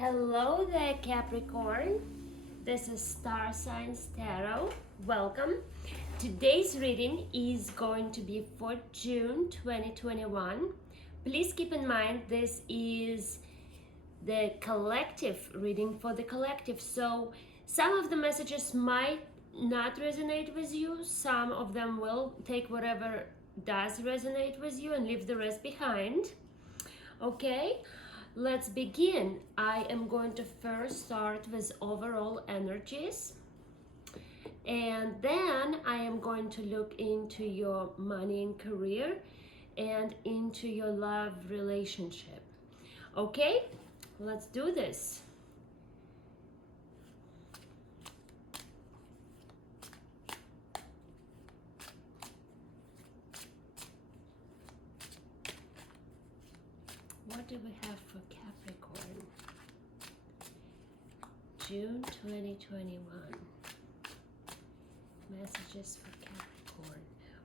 Hello there, Capricorn. This is Star Signs Tarot. Welcome. Today's reading is going to be for June 2021. Please keep in mind this is the collective reading for the collective. So some of the messages might not resonate with you. Some of them will take whatever does resonate with you and leave the rest behind. Okay? Let's begin. I am going to first start with overall energies, and then I am going to look into your money and career and into your love relationship. Okay, let's do this. What do we have for Capricorn? June 2021. Messages for Capricorn.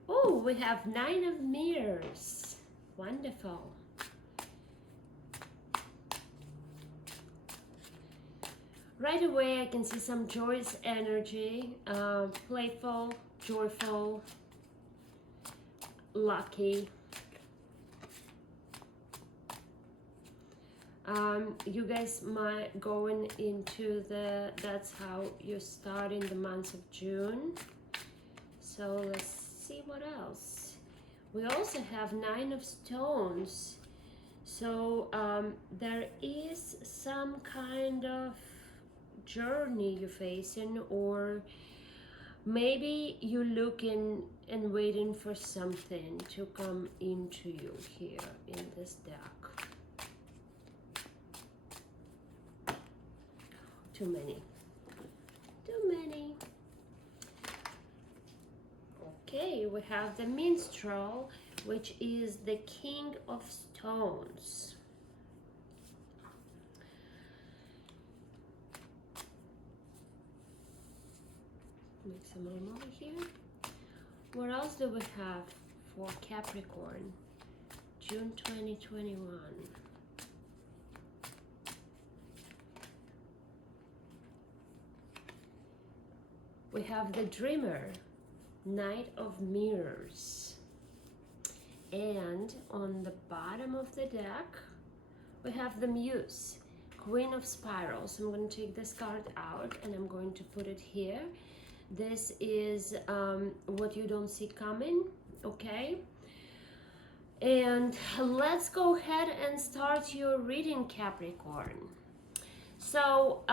Oh, we have 9 of Mirrors. Wonderful. Right away, I can see some joyous energy, playful, joyful, lucky. You guys might going into that's how you start in the month of June. So let's see what else. We also have 9 of Stones. So there is some kind of journey you're facing, or maybe you're looking and waiting for something to come into you here in this deck. Too many. Okay, we have the Minstrel, which is the King of Stones. Make some room over here. What else do we have for Capricorn? June 2021. We have the Dreamer, Knight of Mirrors. And on the bottom of the deck, we have the Muse, Queen of Spirals. I'm going to take this card out and I'm going to put it here. This is what you don't see coming, okay? And let's go ahead and start your reading, Capricorn. So,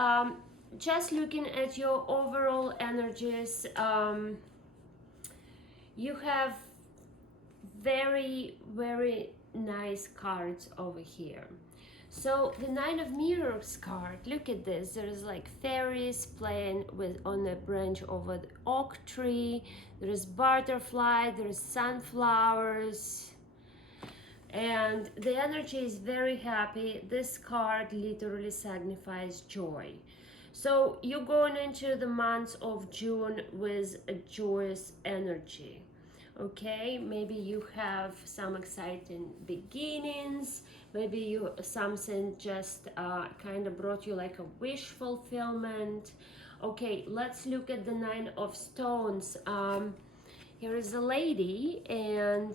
just looking at your overall energies, you have very nice cards over here. So the 9 of Mirrors card, look at this. There is like fairies playing on a branch over the oak tree. There is butterfly, there is sunflowers, and the energy is very happy. This card literally signifies joy. So you're going into the month of June with a joyous energy, okay? Maybe you have some exciting beginnings. Maybe something just kind of brought you like a wish fulfillment. Okay, let's look at the 9 of Stones. Here is a lady, and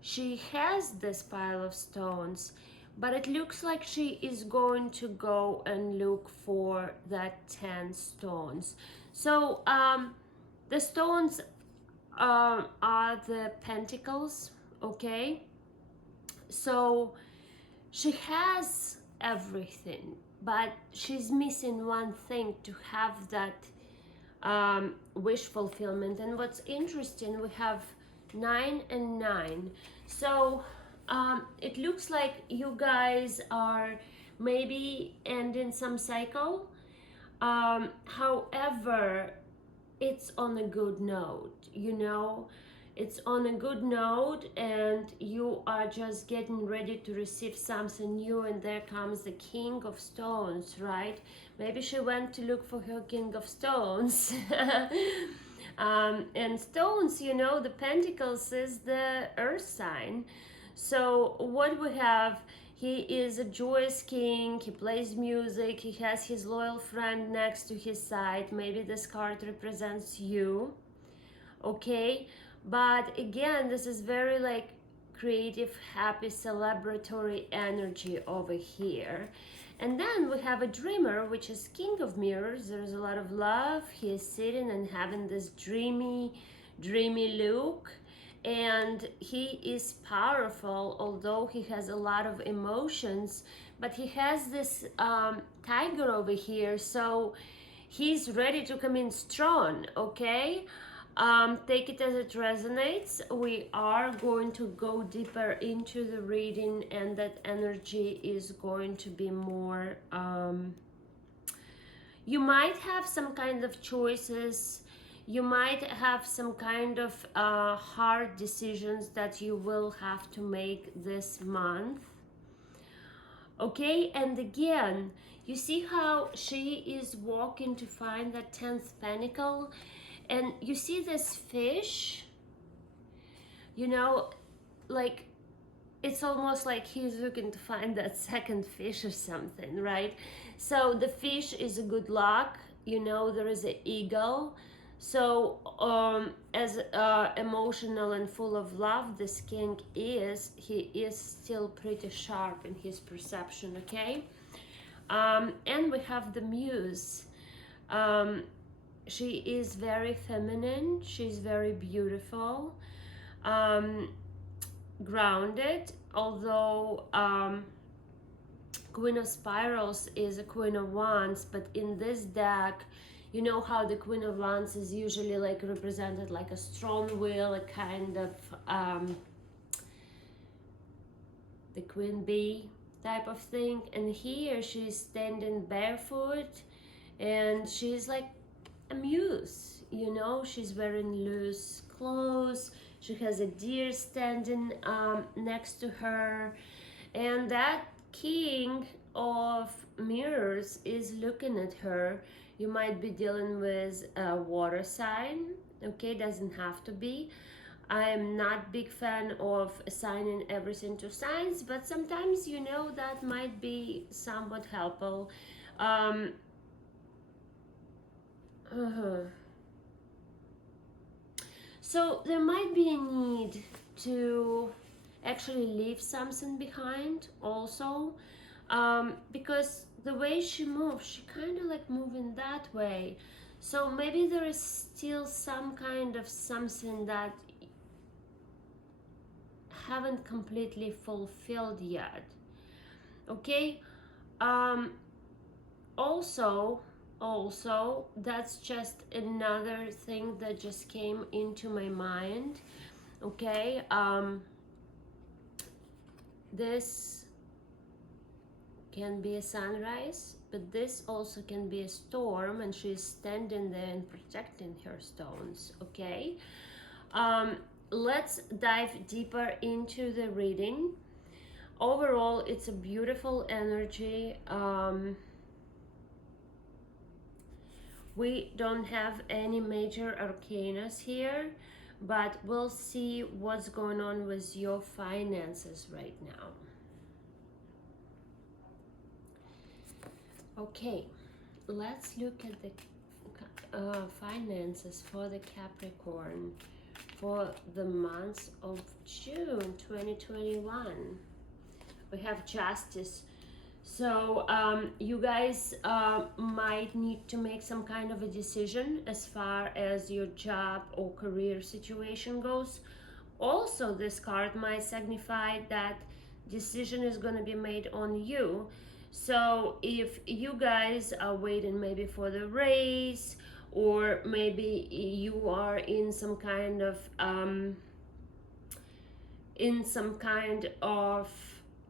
she has this pile of stones, but it looks like she is going to go and look for that 10 stones. So the stones are the pentacles, okay? So she has everything, but she's missing one thing to have that wish fulfillment. And what's interesting, we have 9 and 9. So it looks like you guys are maybe ending some cycle. However, it's on a good note, you know. It's on a good note, and you are just getting ready to receive something new, and there comes the King of Stones, right? Maybe she went to look for her King of Stones. And stones, you know, the pentacles is the earth sign. So what we have He is a joyous king. He plays music. He has his loyal friend next to his side. Maybe this card represents you. Okay, but again, this is very like creative, happy, celebratory energy over here. And then we have a dreamer, which is King of Mirrors. There's a lot of love. He is sitting and having this dreamy look, and he is powerful, although he has a lot of emotions. But he has this tiger over here, so he's ready to come in strong. Okay, take it as it resonates. We are going to go deeper into the reading, and that energy is going to be more you might have some kind of choices. You might have some kind of hard decisions that you will have to make this month. Okay, and again, you see how she is walking to find that 10th pentacle, and you see this fish, you know, like it's almost like he's looking to find that second fish or something, right? So the fish is a good luck, you know, there is an eagle. So as emotional and full of love this king is, he is still pretty sharp in his perception. Okay, and we have the muse. She is very feminine, she's very beautiful, grounded, although Queen of Spirals is a Queen of Wands, but in this deck, you know how the Queen of Wands is usually like represented like a strong will, a kind of the queen bee type of thing. And here she's standing barefoot, and she's like a muse, you know, she's wearing loose clothes. She has a deer standing next to her, and that King of Mirrors is looking at her. You might be dealing with a water sign. Okay, doesn't have to be. I am not big fan of assigning everything to signs, but sometimes, you know, that might be somewhat helpful. So there might be a need to actually leave something behind also, because the way she moves, she kind of like moving that way. So maybe there is still some kind of something that haven't completely fulfilled yet. Okay, also that's just another thing that just came into my mind. Okay, this can be a sunrise, but this also can be a storm, and she's standing there and protecting her stones. Okay, let's dive deeper into the reading. Overall, it's a beautiful energy. We don't have any major arcanas here, but we'll see what's going on with your finances right now. Okay, let's look at the finances for the Capricorn for the month of June 2021. We have Justice. So you guys might need to make some kind of a decision as far as your job or career situation goes. Also, this card might signify that decision is going to be made on you. So if you guys are waiting maybe for the raise, or maybe you are in some kind of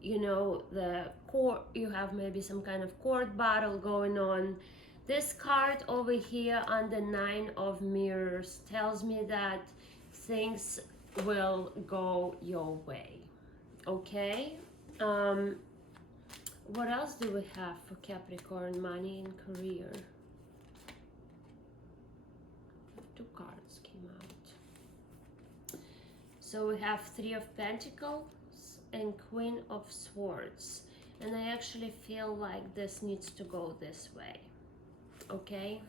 you know, the court, you have maybe some kind of court battle going on. This card over here on the 9 of Mirrors tells me that things will go your way. Okay, what else do we have for Capricorn? Money and career. Two cards came out. So we have 3 of Pentacles and Queen of Swords. And I actually feel like this needs to go this way. Okay.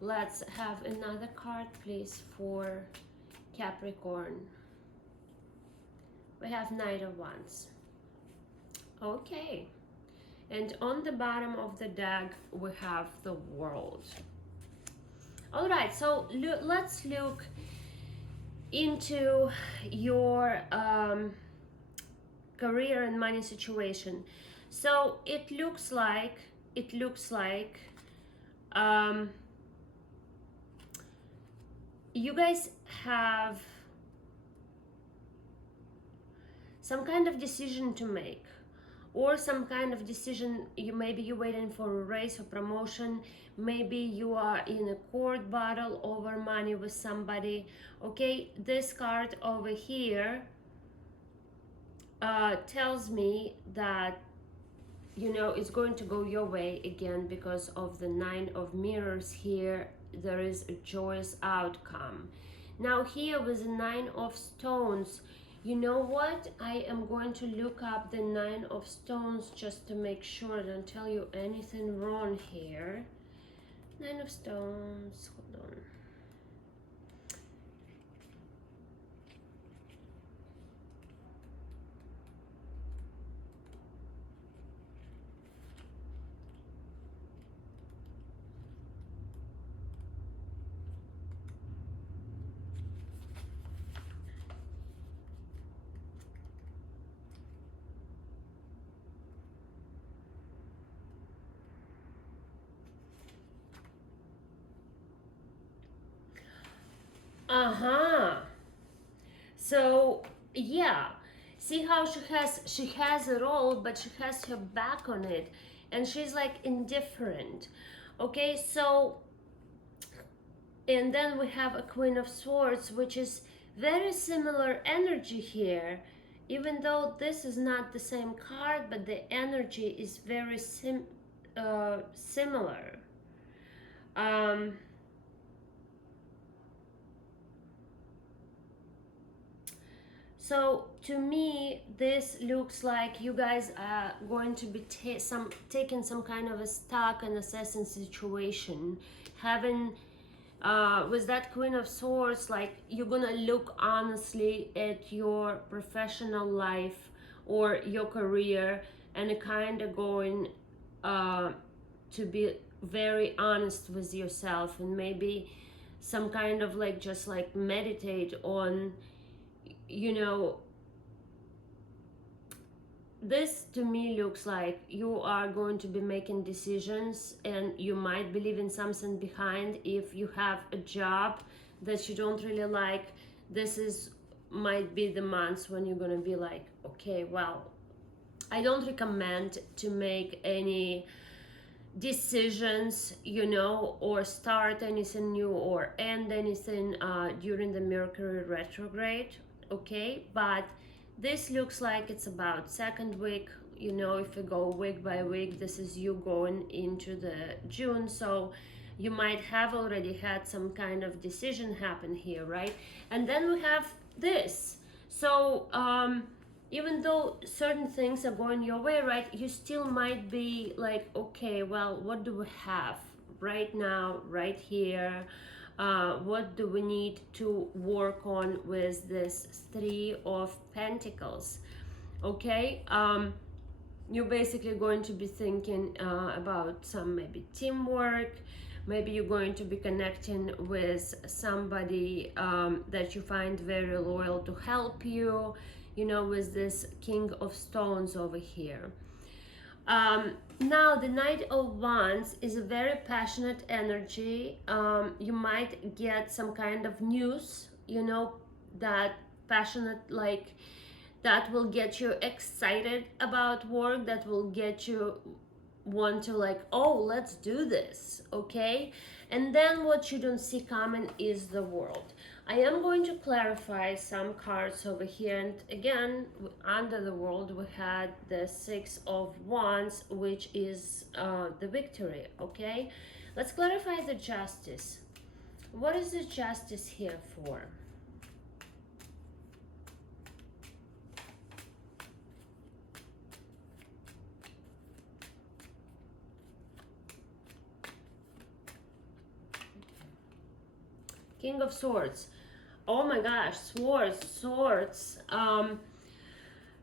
Let's have another card, please, for Capricorn. We have Knight of Wands. Okay. And on the bottom of the deck, we have the World. All right, so let's look into your career and money situation. So it looks like you guys have some kind of decision to make, or some kind of decision. Maybe you're waiting for a raise or promotion, maybe you are in a court battle over money with somebody. Okay, this card over here tells me that, you know, it's going to go your way again because of the Nine of Mirrors here. There is a joyous outcome. Now here with the Nine of Stones, you know what? I am going to look up the Nine of Stones just to make sure I don't tell you anything wrong here. Nine of Stones, hold on. So yeah, see how she has it all, but she has her back on it, and she's like indifferent. Okay, so and then we have a Queen of Swords, which is very similar energy here, even though this is not the same card, but the energy is very similar. So to me, this looks like you guys are going to be taking some kind of a stock and assessing situation, having with that Queen of Swords, like you're gonna look honestly at your professional life or your career, and kind of going to be very honest with yourself, and maybe some kind of like just like meditate on, you know, this to me looks like you are going to be making decisions, and you might be leaving something behind. If you have a job that you don't really like, this might be the months when you're going to be like, okay, well, I don't recommend to make any decisions, you know, or start anything new or end anything during the Mercury retrograde. Okay, but this looks like it's about second week, you know. If you go week by week, this is you going into the June, so you might have already had some kind of decision happen here, right? And then we have this. So even though certain things are going your way, right, you still might be like, okay, well, what do we have right now, right here? What do we need to work on with this Three of Pentacles? Okay, you're basically going to be thinking about some maybe teamwork. Maybe you're going to be connecting with somebody that you find very loyal to help you, you know, with this King of Stones over here. Now the Knight of Wands is a very passionate energy. You might get some kind of news, you know, that passionate, like that will get you excited about work, that will get you want to like, oh, let's do this. Okay, and then what you don't see coming is the World. I am going to clarify some cards over here, and again, under the World we had the Six of Wands, which is the Victory. Okay, let's clarify the Justice. What is the Justice here for? King of Swords. Oh my gosh, swords.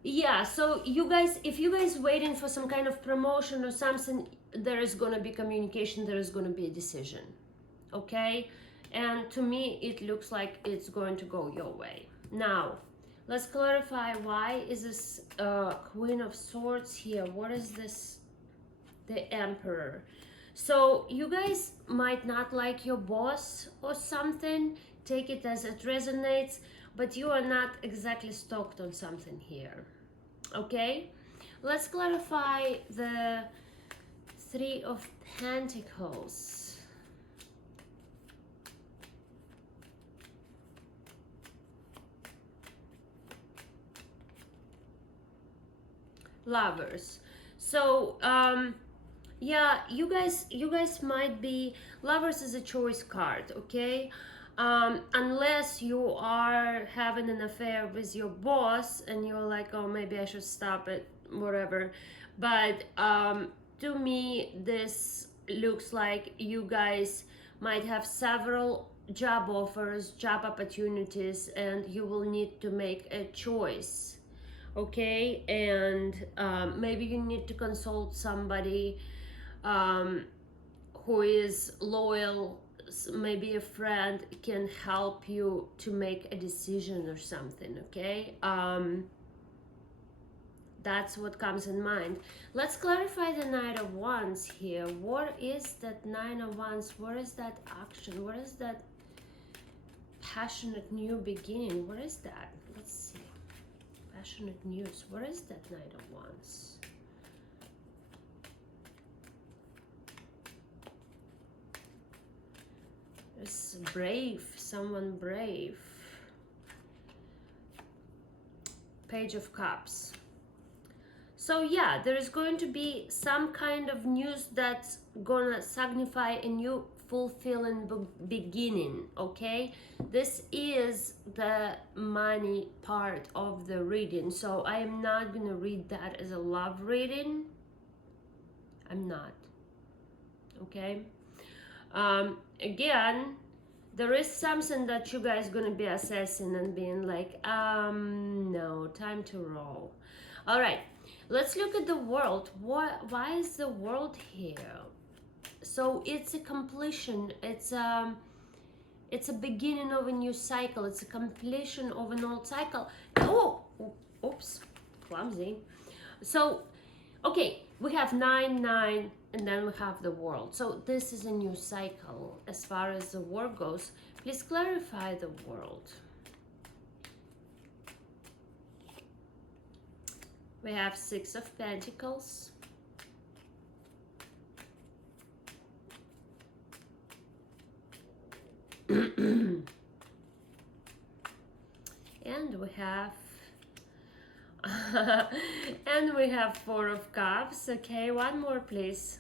Yeah, so you guys, if you guys waiting for some kind of promotion or something, there is gonna be communication, there is gonna be a decision, okay? And to me, it looks like it's going to go your way. Now, let's clarify, why is this Queen of Swords here? What is this? The Emperor. So you guys might not like your boss or something, take it as it resonates, but you are not exactly stoked on something here, okay? Let's clarify the Three of Pentacles. Lovers. So yeah, you guys might be, Lovers is a choice card, okay? Unless you are having an affair with your boss and you're like, oh, maybe I should stop it, whatever. But to me, this looks like you guys might have several job offers, job opportunities, and you will need to make a choice, okay? And maybe you need to consult somebody who is loyal, maybe a friend can help you to make a decision or something, okay? That's what comes in mind. Let's clarify the Knight of Wands here. What is that Nine of Wands? What is that action? What is that passionate new beginning? What is that? Let's see. Passionate news. What is that Knight of Wands? It's brave, someone brave. Page of Cups. So yeah, there is going to be some kind of news that's gonna signify a new fulfilling beginning, okay? This is the money part of the reading, so I am not gonna read that as a love reading. I'm not, okay? Again, there is something that you guys gonna be assessing and being like, no, time to roll. All right, let's look at the world. Why is the world here? So it's a completion. It's a beginning of a new cycle. It's a completion of an old cycle. Oh, oops, clumsy. So, okay, we have 9, 9, and then we have the world. So this is a new cycle as far as the world goes. Please clarify the world. We have 6 of Pentacles. And we have and we have 4 of Cups. Okay, one more please.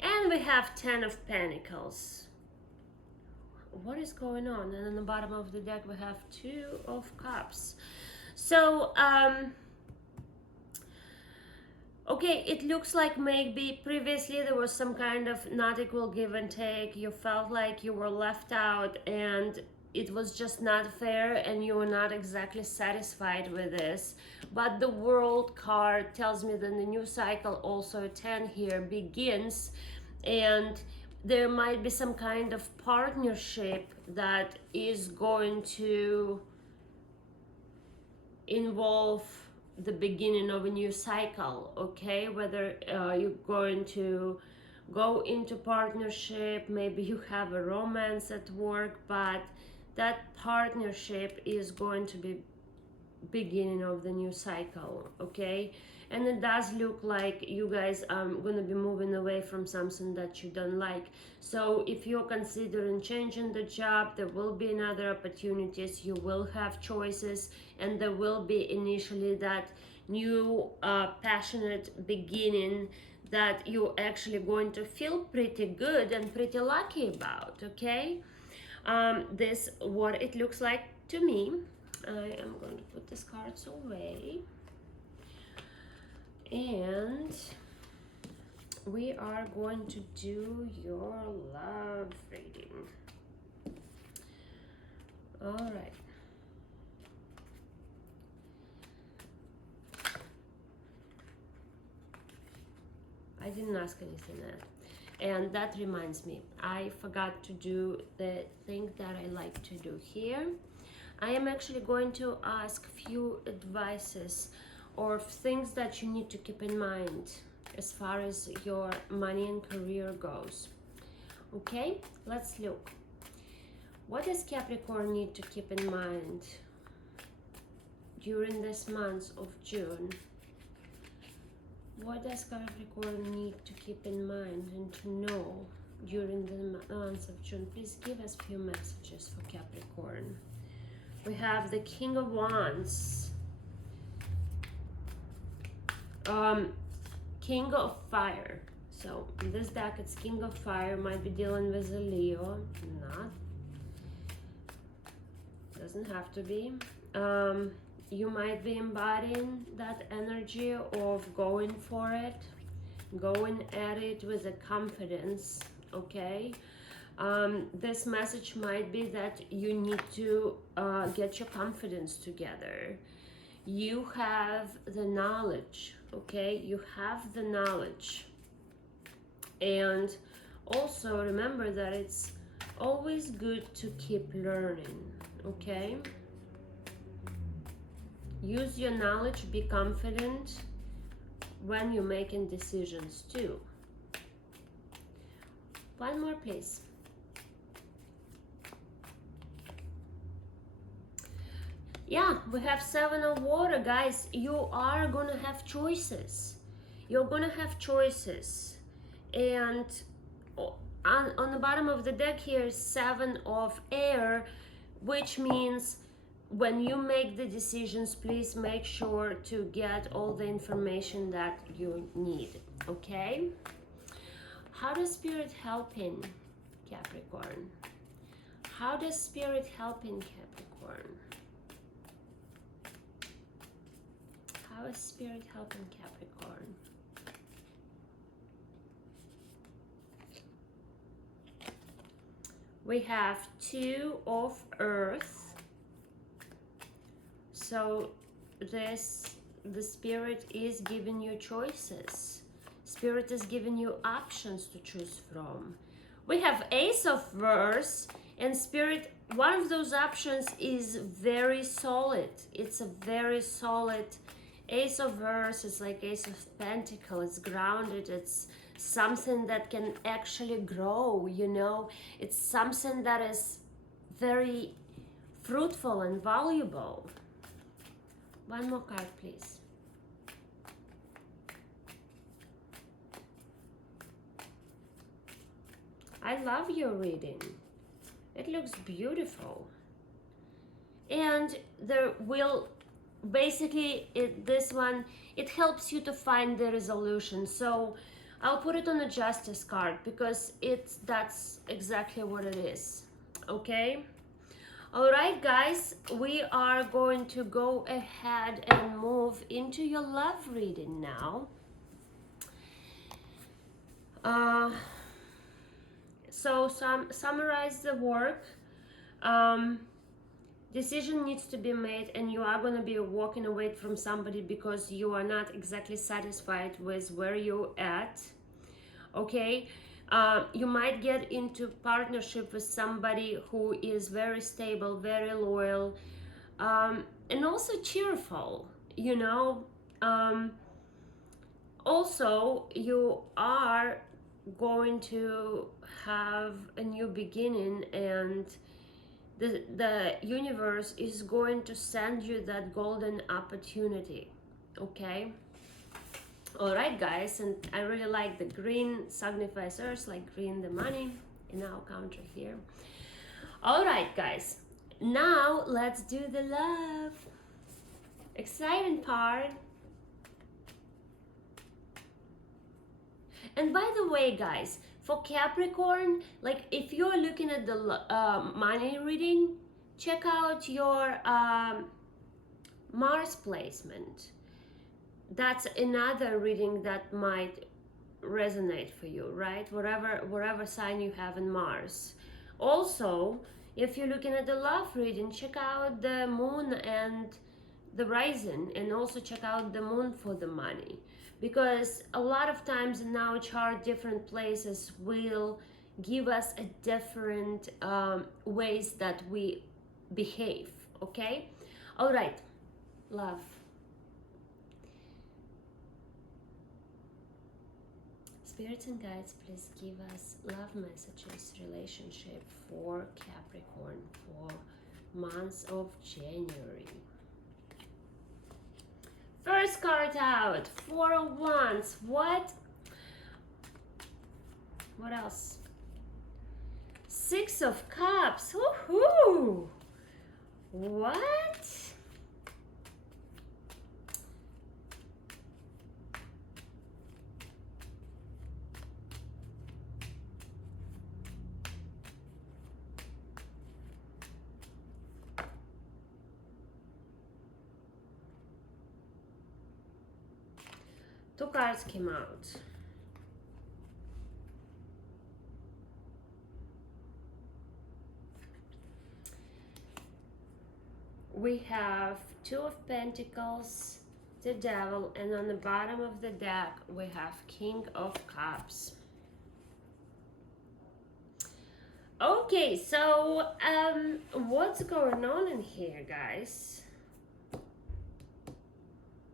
And we have 10 of Pentacles. What is going on? And on the bottom of the deck we have 2 of Cups. So okay, it looks like maybe previously there was some kind of not equal give and take. You felt like you were left out and it was just not fair and you were not exactly satisfied with this. But the World card tells me that the new cycle, also 10 here, begins, and there might be some kind of partnership that is going to involve the beginning of a new cycle, okay? Whether you're going to go into partnership, maybe you have a romance at work, but that partnership is going to be beginning of the new cycle, okay? And it does look like you guys are going to be moving away from something that you don't like. So if you're considering changing the job, there will be another opportunities, you will have choices, and there will be initially that new passionate beginning that you're actually going to feel pretty good and pretty lucky about, okay? This what it looks like to me. I am going to put these cards away. And we are going to do your love reading. All right. I didn't ask anything else. And that reminds me, I forgot to do the thing that I like to do here. I am actually going to ask few advices or things that you need to keep in mind as far as your money and career goes. Okay, let's look. What does Capricorn need to keep in mind during this month of June? What does Capricorn need to keep in mind and to know during the month of June? Please give us a few messages for Capricorn. We have the King of Wands, King of Fire. So in this deck it's King of Fire, might be dealing with a Leo, not. Doesn't have to be. You might be embodying that energy of going for it, going at it with a confidence, okay? This message might be that you need to get your confidence together. You have the knowledge, okay? You have the knowledge. And also remember that it's always good to keep learning, okay? Use your knowledge, be confident when you're making decisions too. One more, please. Yeah, we have Seven of Water, guys. You are gonna have choices. You're gonna have choices. And on the bottom of the deck here is Seven of Air, which means when you make the decisions, please make sure to get all the information that you need, okay? How does Spirit help in Capricorn? How does Spirit help in Capricorn? How is Spirit helping Capricorn? We have Two of Earth. So the Spirit is giving you choices. Spirit is giving you options to choose from. We have Ace of Verse, and Spirit, one of those options is very solid. It's a very solid Ace of Verse. Is like Ace of Pentacles. It's grounded. It's something that can actually grow, you know. It's something that is very fruitful and valuable. One more card, please. I love your reading. It looks beautiful. And there will, basically, this one, it helps you to find the resolution. So I'll put it on a Justice card because that's exactly what it is. Okay? All right, guys, we are going to go ahead and move into your love reading now. So summarize the work. Decision needs to be made, and you are going to be walking away from somebody because you are not exactly satisfied with where you're at. Okay? You might get into partnership with somebody who is very stable, very loyal, and also cheerful, you know. Also, you are going to have a new beginning, and the universe is going to send you that golden opportunity, okay? All right, guys, and I really like the green signifies earth, like green the money in our country here. All right, guys, now let's do the love. Exciting part. And by the way, guys, for Capricorn, like if you're looking at the money reading, check out your Mars placement. that's another reading that might resonate for you, right? Whatever sign you have in Mars. Also, if you're looking at the love reading, check out the moon and the rising, and also check out the moon for the money, because a lot of times in our chart different places will give us a different ways that we behave. Okay, all right, love. Spirits and guides, please give us love messages, relationship for Capricorn for months of January. First card out, Four of Wands. What else? Six of Cups. Woohoo! What? Two cards came out. We have Two of Pentacles, the Devil, and on the bottom of the deck we have King of Cups. Okay, so what's going on in here, guys?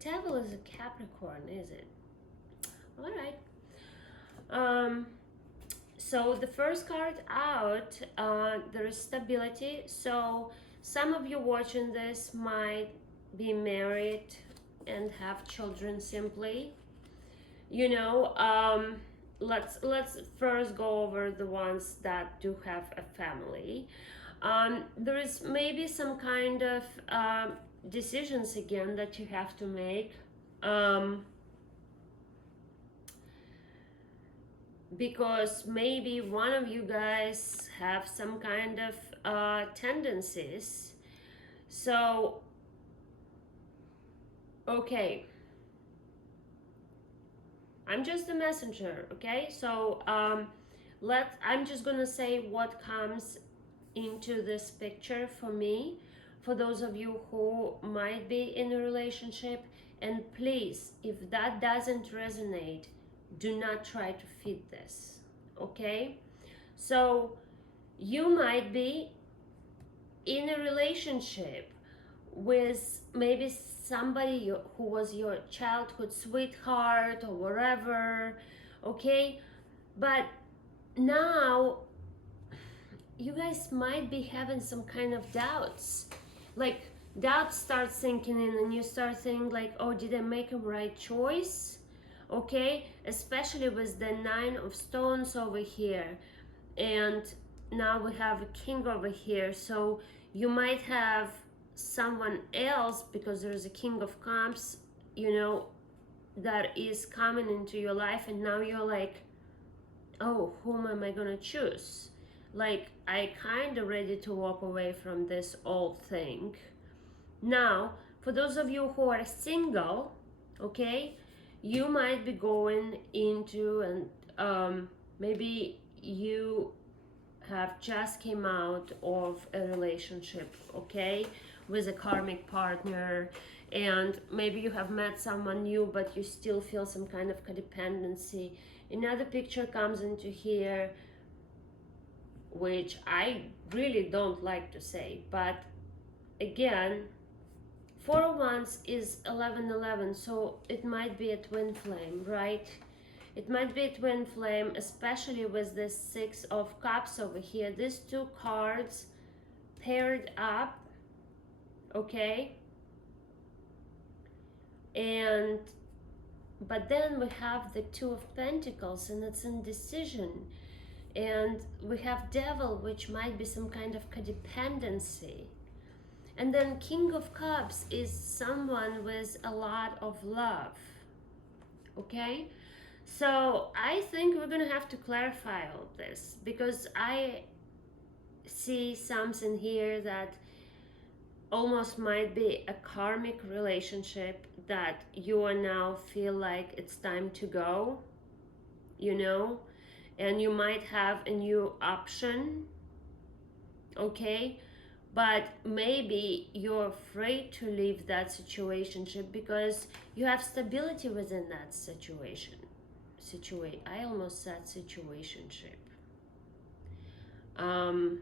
Devil is a Capricorn, is it? All right. So the first card out, there is stability. So some of you watching this might be married and have children simply. You know, let's first go over the ones that do have a family. There is maybe some kind of decisions again that you have to make. Because maybe one of you guys have some kind of tendencies. So, okay, I'm just the messenger, okay? So I'm just gonna say what comes into this picture for me, for those of you who might be in a relationship. And please, if that doesn't resonate, do not try to fit this, okay? So you might be in a relationship with maybe somebody who was your childhood sweetheart or whatever, okay? But now you guys might be having some kind of doubts, like doubts start sinking in, and you start thinking like, oh, did I make a right choice? Okay, especially with the Nine of Stones over here, and now we have a King over here. So you might have someone else, because there's a King of Cups, you know, that is coming into your life, and now you're like, oh, whom am I gonna choose? Like, I kind of ready to walk away from this old thing. Now, for those of you who are single, okay, you might be going into, and maybe you have just came out of a relationship, okay, with a karmic partner, and maybe you have met someone new, but you still feel some kind of codependency. Another picture comes into here, which I really don't like to say, but again, Four of Wands is 11-11, so it might be a twin flame, right? It might be a twin flame, especially with this Six of Cups over here. These two cards paired up, okay? And but then we have the Two of Pentacles, and it's indecision. And we have Devil, which might be some kind of codependency. And then King of Cups is someone with a lot of love, okay? So I think we're gonna have to clarify all this, because I see something here that almost might be a karmic relationship that you are now feel like it's time to go, you know, and you might have a new option, okay? But maybe you're afraid to leave that situationship because you have stability within that situation. I almost said situationship. Um,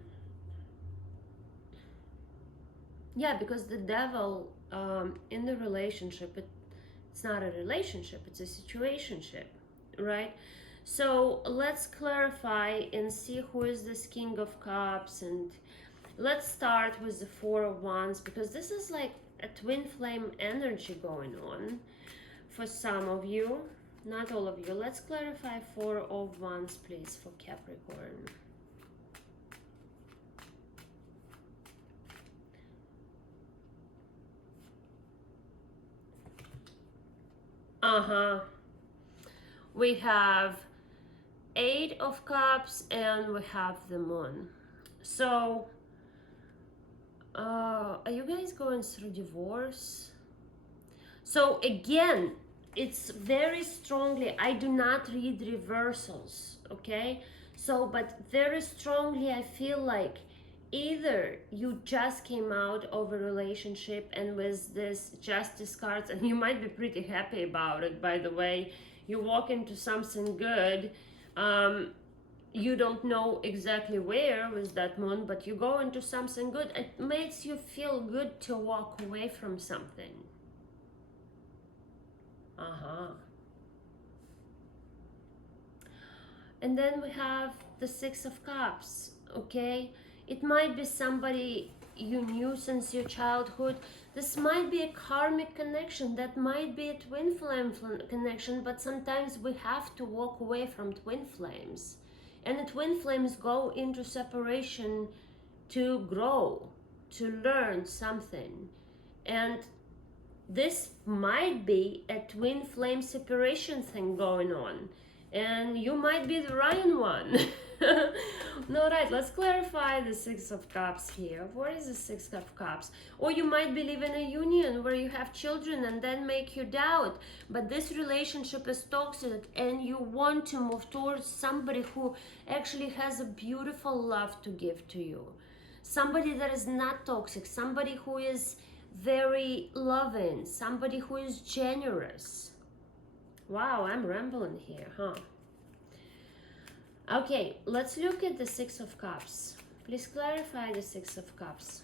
yeah, because the devil in the relationship, it's not a relationship, it's a situationship, right? So let's clarify and see who is this King of Cups, and let's start with the Four of Wands, because this is like a twin flame energy going on for some of you, not all of you. Let's clarify Four of Wands, please, for Capricorn. We have Eight of Cups and we have the Moon. So are you guys going through divorce? So again, it's very strongly, I do not read reversals, okay? So, but very strongly I feel like either you just came out of a relationship and with this Justice cards, and you might be pretty happy about it, by the way, you walk into something good, you don't know exactly where with that Moon, but you go into something good. It makes you feel good to walk away from something. And then we have the Six of Cups, okay? It might be somebody you knew since your childhood. This might be a karmic connection. That might be a twin flame connection, but sometimes we have to walk away from twin flames. And the twin flames go into separation to grow, to learn something. And this might be a twin flame separation thing going on, and you might be the Ryan one. No, right, let's clarify the Six of Cups here. What is the Six of Cups? Or you might believe in a union where you have children and then make you doubt, but this relationship is toxic and you want to move towards somebody who actually has a beautiful love to give to you, somebody that is not toxic, somebody who is very loving, somebody who is generous. Wow, I'm rambling here, huh? Okay, let's look at the Six of Cups. Please clarify the Six of Cups.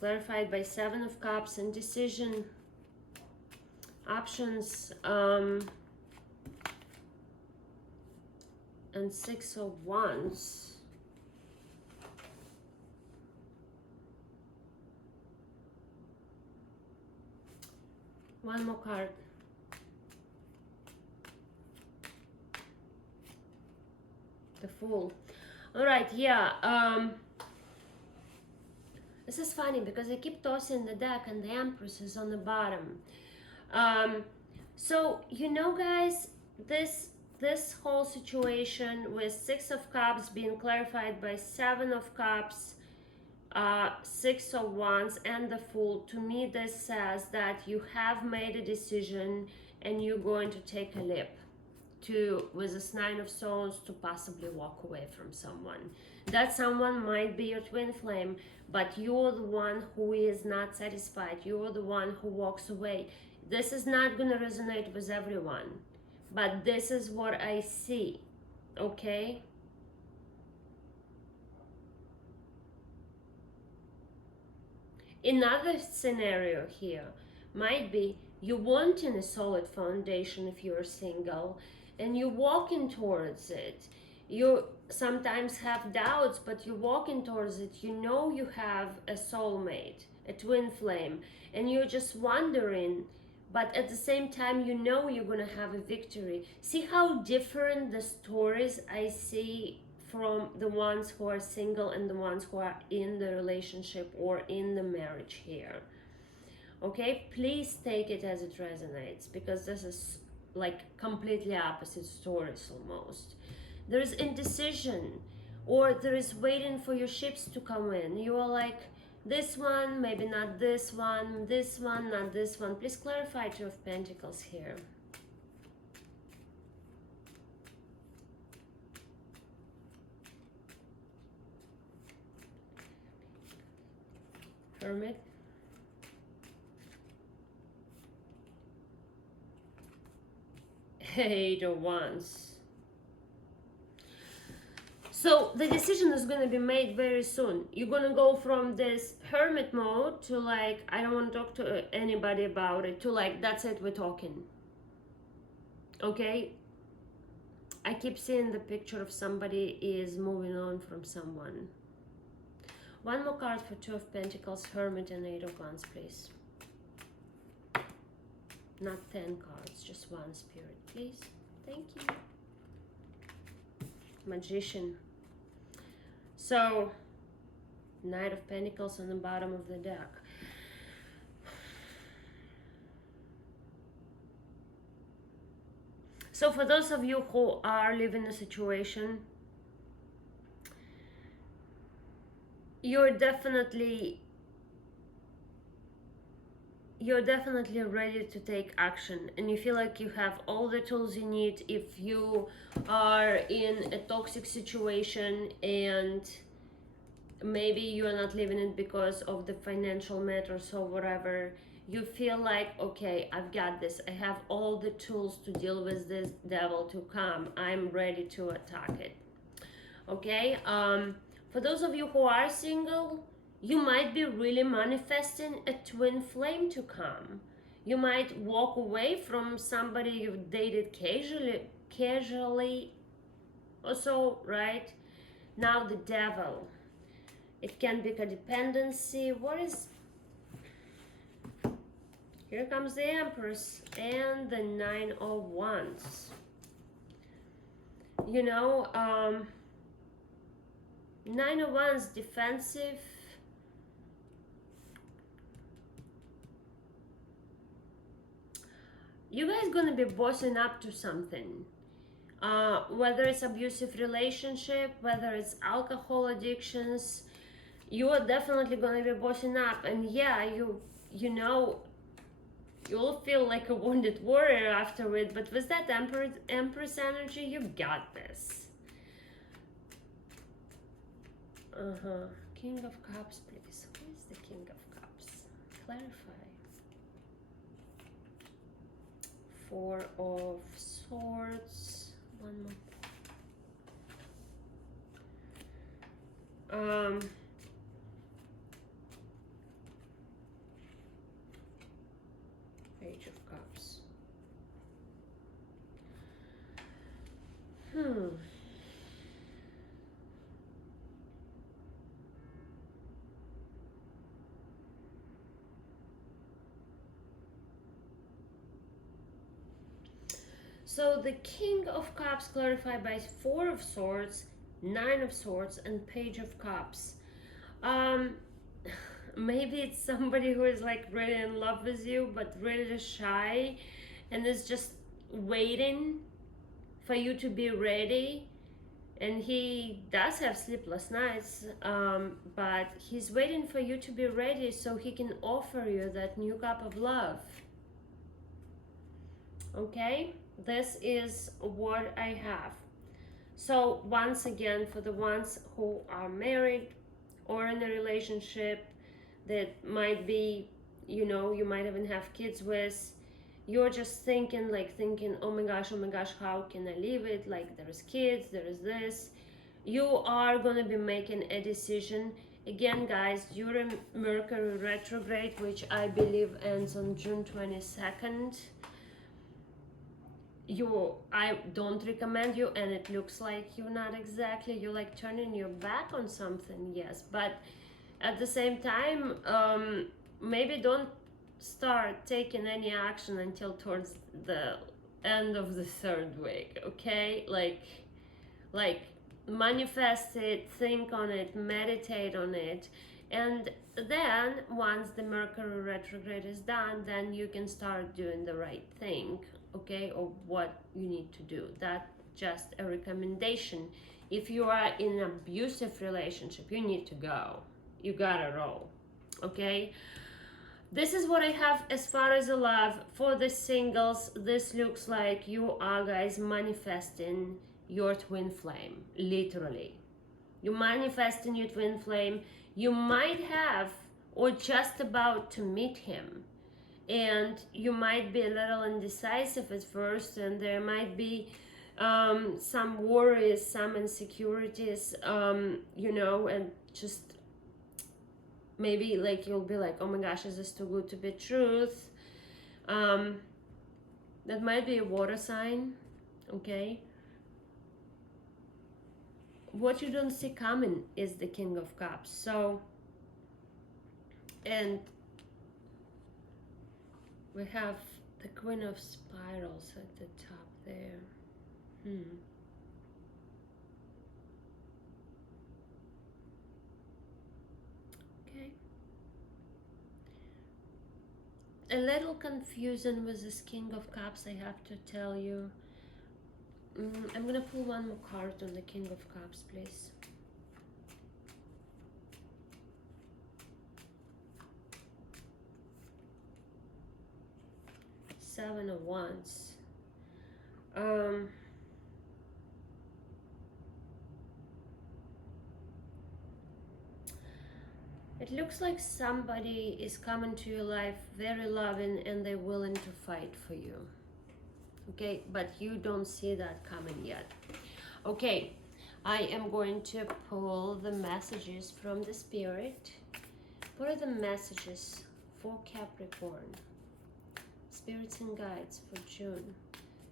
Clarified by Seven of Cups, indecision, options, and Six of Wands. One more card. The Fool. All right, yeah. This is funny because I keep tossing the deck and the Empress is on the bottom. So you know, guys, this whole situation with Six of Cups being clarified by Seven of Cups, Six of Wands, and the Fool, to me this says that you have made a decision and you're going to take a leap to, with this Nine of Swords, to possibly walk away from someone. That someone might be your twin flame, but you're the one who is not satisfied. You're the one who walks away. This is not going to resonate with everyone, but this is what I see, okay? Another scenario here might be you wanting a solid foundation if you're single and you're walking towards it. You sometimes have doubts, but you're walking towards it. You know you have a soulmate, a twin flame, and you're just wondering, but at the same time you know you're gonna have a victory. See how different the stories I see from the ones who are single and the ones who are in the relationship or in the marriage here. Okay, please take it as it resonates, because this is like completely opposite stories almost. There's indecision. or there is waiting for your ships to come in. You are like, this one, maybe not this one, not this one. Please clarify Two of Pentacles here. Hermit. Eight of Wands. So the decision is going to be made very soon. You're going to go from this hermit mode to like, I don't want to talk to anybody about it, to like, that's it, we're talking. Okay? I keep seeing the picture of somebody is moving on from someone. One more card for Two of Pentacles, Hermit, and Eight of Wands, please. Not 10 cards, just one, Spirit, please. Thank you. Magician. So, Knight of Pentacles on the bottom of the deck. So for those of you who are living a situation, you're definitely ready to take action, and you feel like you have all the tools you need. If you are in a toxic situation and maybe you are not living it because of the financial matters or whatever, you feel like, okay, I've got this, I have all the tools to deal with this devil to come, I'm ready to attack it. Okay, for those of you who are single, you might be really manifesting a twin flame to come. You might walk away from somebody you've dated casually or so, right? Now the devil. It can be codependency. What is... Here comes the Empress and the Nine of Wands. You know, Nine of Wands, defensive. You guys gonna be bossing up to something, whether it's abusive relationship, whether it's alcohol addictions, you are definitely gonna be bossing up. And yeah, you know, you'll feel like a wounded warrior afterward, but with that Empress energy, you got this. King of Cups, please. Who is the King of Cups? Clarify. Four of Swords. One more. Page of Cups. So the King of Cups clarified by Four of Swords, Nine of Swords, and Page of Cups. Maybe it's somebody who is like really in love with you, but really shy, and is just waiting for you to be ready. And he does have sleepless nights, but he's waiting for you to be ready so he can offer you that new cup of love. Okay? This is what I have. So once again, for the ones who are married or in a relationship that might be, you know, you might even have kids with, you're just thinking, oh my gosh, how can I leave it? Like, there is kids, there is this. You are going to be making a decision. Again, guys, during Mercury retrograde, which I believe ends on June 22nd, I don't recommend you, and it looks like you're not exactly, you're like turning your back on something, yes, but at the same time, maybe don't start taking any action until towards the end of the third week, okay? Like manifest it, think on it, meditate on it, and then once the Mercury retrograde is done, then you can start doing the right thing, okay, or what you need to do. That's just a recommendation. If you are in an abusive relationship, you need to go. You gotta roll. Okay? This is what I have as far as the love. For the singles, this looks like you are, guys, manifesting your twin flame, literally. You're manifesting your twin flame. You might have or just about to meet him. And you might be a little indecisive at first, and there might be some worries, some insecurities, you know, and just maybe like you'll be like, oh my gosh, is this too good to be truth? That might be a water sign, okay? What you don't see coming is the King of Cups. So, and we have the Queen of Spirals at the top there. Okay. A little confusion with this King of Cups, I have to tell you. I'm gonna pull one more card on the King of Cups, please. Seven of Wands. It looks like somebody is coming to your life very loving and they're willing to fight for you. Okay, but you don't see that coming yet. Okay, I am going to pull the messages from the Spirit. What are the messages for Capricorn? Spirits and guides for June.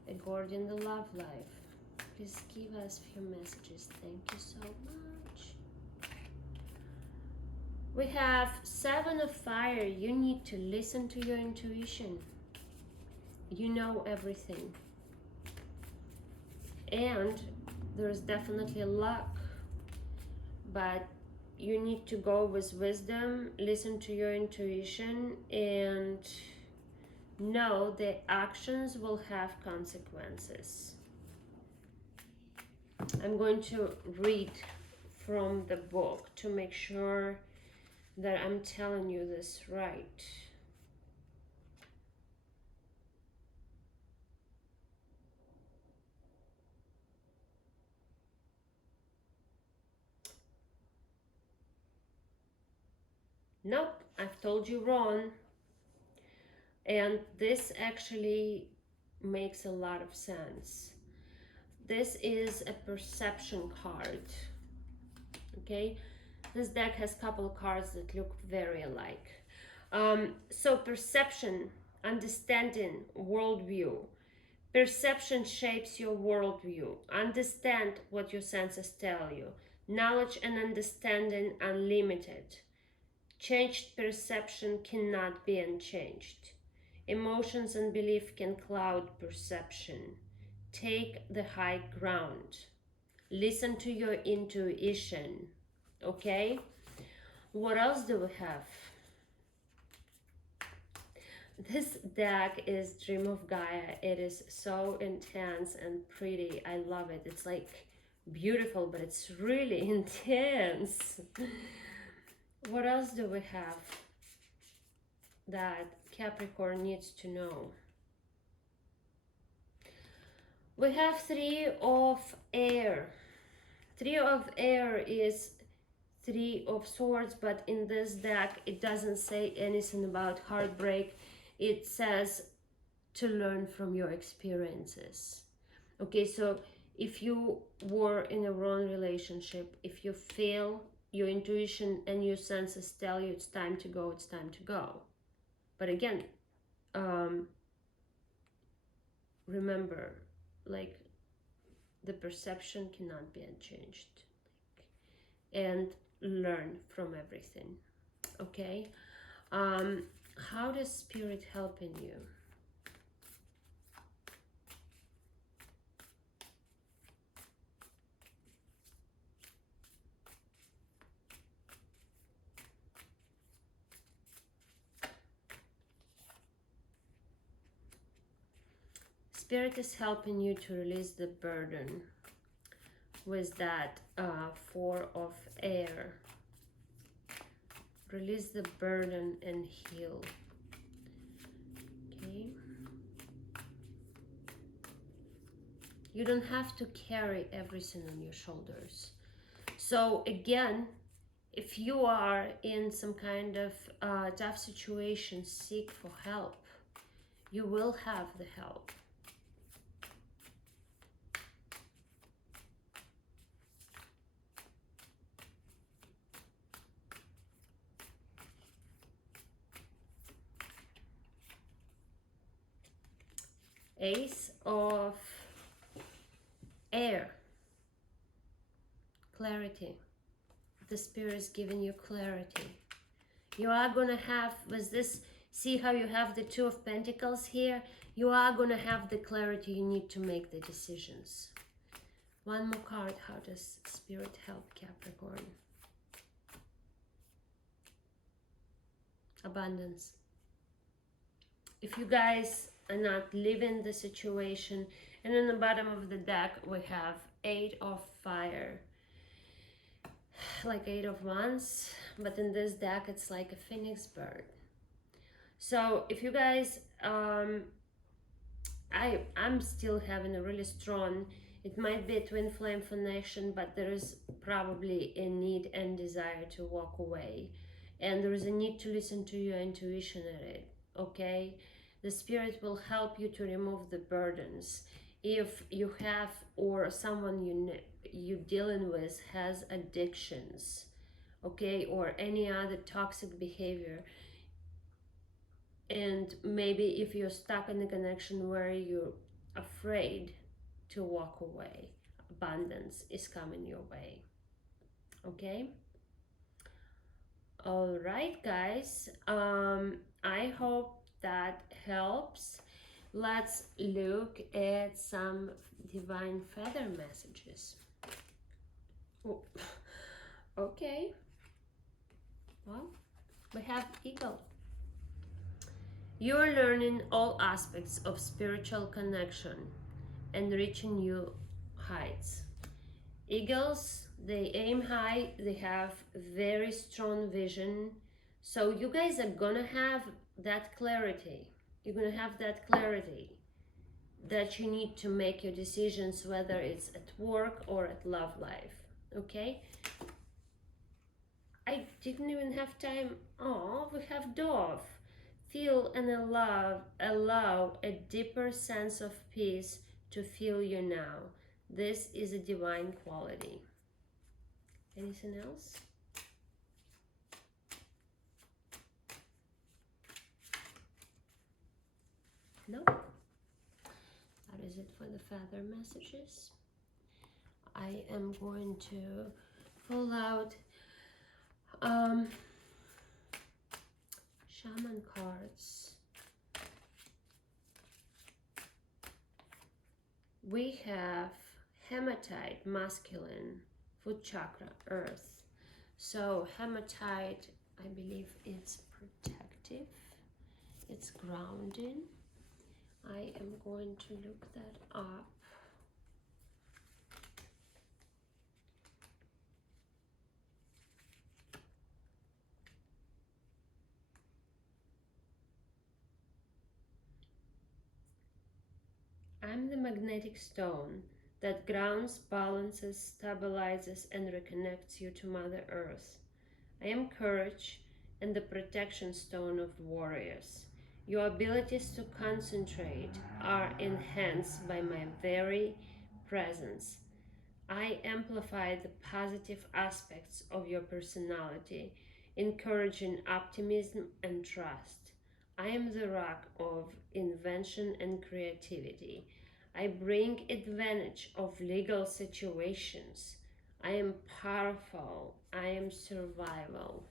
A guardian the love life. Please give us a few messages. Thank you so much. We have Seven of Fire. You need to listen to your intuition. You know everything. And there's definitely luck. But you need to go with wisdom, listen to your intuition, and know that actions will have consequences. I'm going to read from the book to make sure that I'm telling you this right. Nope, I've told you wrong. And this actually makes a lot of sense. This is a perception card. Okay, this deck has a couple of cards that look very alike. So perception, understanding, worldview. Perception shapes your worldview. Understand what your senses tell you. Knowledge and understanding unlimited. Changed perception cannot be unchanged. Emotions and belief can cloud perception. Take the high ground. Listen to your intuition. Okay? What else do we have? This deck is Dream of Gaia. It is so intense and pretty. I love it. It's like beautiful, but it's really intense. What else do we have that Capricorn needs to know? We have Three of Air. Three of Air is Three of Swords, but in this deck it doesn't say anything about heartbreak. It says to learn from your experiences. Okay, so if you were in a wrong relationship, if you feel your intuition and your senses tell you it's time to go, it's time to go. But again, remember, like, the perception cannot be unchanged. And learn from everything. Okay? How does Spirit helping you? Spirit is helping you to release the burden. with that Four of Air. Release the burden and heal. Okay. You don't have to carry everything on your shoulders. So again, if you are in some kind of tough situation, seek for help. You will have the help. Ace of Air. Clarity. The Spirit is giving you clarity. You are going to have, with this, see how you have the Two of Pentacles here? You are going to have the clarity you need to make the decisions. One more card. How does Spirit help Capricorn? Abundance. If you guys are not living the situation, and in the bottom of the deck we have Eight of Fire. Like Eight of Wands, but in this deck it's like a phoenix bird. So if you guys I'm still having a really strong, it might be a twin flame connection, but there is probably a need and desire to walk away, and there is a need to listen to your intuition at it. Okay, the Spirit will help you to remove the burdens. If you have, or someone you dealing with has addictions, okay, or any other toxic behavior, and maybe if you're stuck in a connection where you're afraid to walk away, abundance is coming your way. Okay, all right guys, I hope that helps. Let's look at some divine feather messages. Oh, okay. Well, we have Eagle. You are learning all aspects of spiritual connection and reaching new heights. Eagles, they aim high, they have very strong vision. So you guys are gonna have that clarity. You're gonna have that clarity that you need to make your decisions, whether it's at work or at love life. Okay, I didn't even have time. Oh, we have Dove. Feel and allow a deeper sense of peace to fill you now. This is a divine quality. Anything else? No. That is it for the feather messages. I am going to pull out shaman cards. We have hematite, masculine, foot chakra, earth. So hematite, I believe it's protective, it's grounding. I am going to look that up. I'm the magnetic stone that grounds, balances, stabilizes, and reconnects you to Mother Earth. I am courage and the protection stone of warriors. Your abilities to concentrate are enhanced by my very presence. I amplify the positive aspects of your personality, encouraging optimism and trust. I am the rock of invention and creativity. I bring advantage of legal situations. I am powerful. I am survival.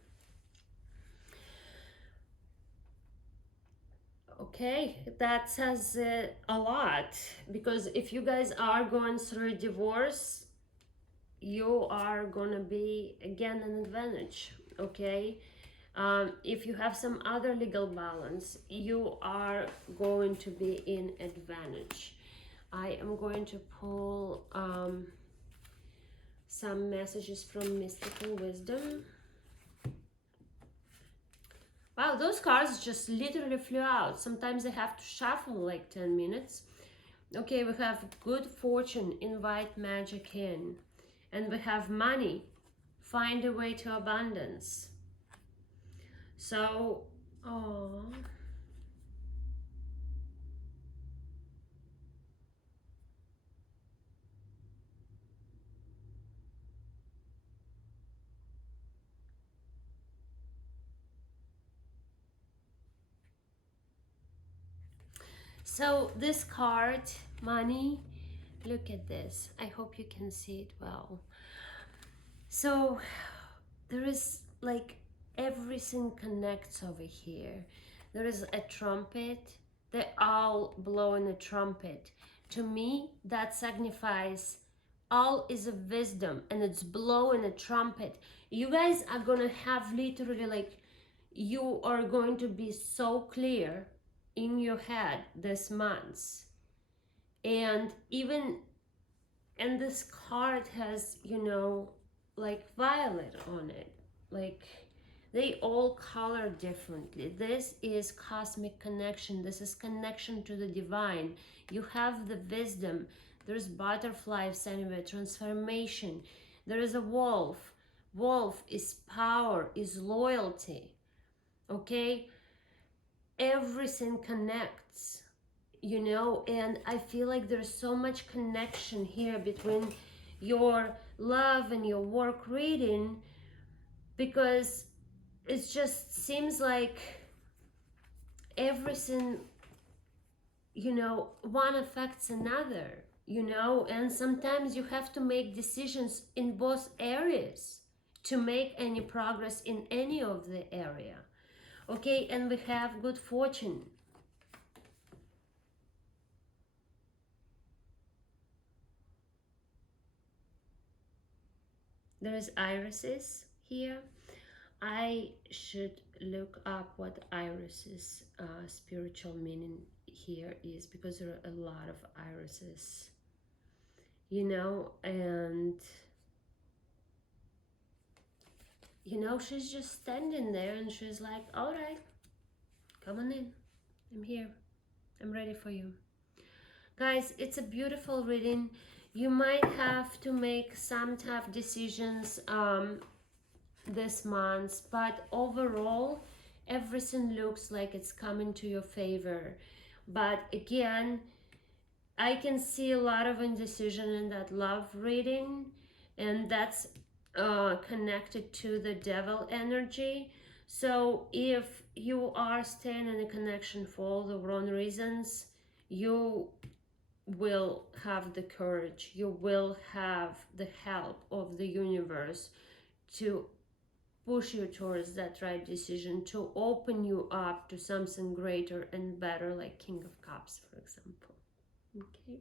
Okay, that says a lot, because if you guys are going through a divorce, you are gonna be again an advantage. Okay, if you have some other legal balance, you are going to be in advantage. I am going to pull some messages from mystical wisdom. Wow, those cards just literally flew out. Sometimes I have to shuffle like 10 minutes. Okay, we have good fortune, invite magic in. And we have money, find a way to abundance. So, oh. So this card, money, look at this. I hope you can see it well. So there is like everything connects over here. There is a trumpet, the owl blowing a trumpet. To me, that signifies owl is a wisdom and it's blowing a trumpet. You guys are gonna have literally like, you are going to be so clear in your head this month. And even, and this card has, you know, like violet on it, like they all color differently. This is cosmic connection. This is connection to the divine. You have the wisdom. There's butterflies anyway, transformation. There is a wolf. Wolf is power, is loyalty. Okay, everything connects, you know, and I feel like there's so much connection here between your love and your work reading, because it just seems like everything, you know, one affects another, you know, and sometimes you have to make decisions in both areas to make any progress in any of the area. Okay, and we have good fortune. There is irises here. I should look up what irises spiritual meaning here is, because there are a lot of irises, you know, and you know, she's just standing there and she's like, all right, come on in, I'm here, I'm ready for you. Guys, it's a beautiful reading. You might have to make some tough decisions this month, but overall everything looks like it's coming to your favor. But again, I can see a lot of indecision in that love reading, and that's connected to the devil energy. So if you are staying in a connection for all the wrong reasons, you will have the courage, you will have the help of the universe to push you towards that right decision, to open you up to something greater and better, like King of Cups, for example. Okay.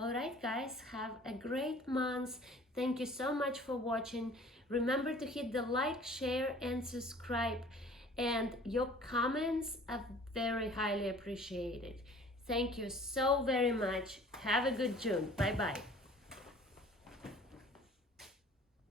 All right, guys, have a great month. Thank you so much for watching. Remember to hit the like, share, and subscribe. And your comments are very highly appreciated. Thank you so very much. Have a good June. Bye-bye.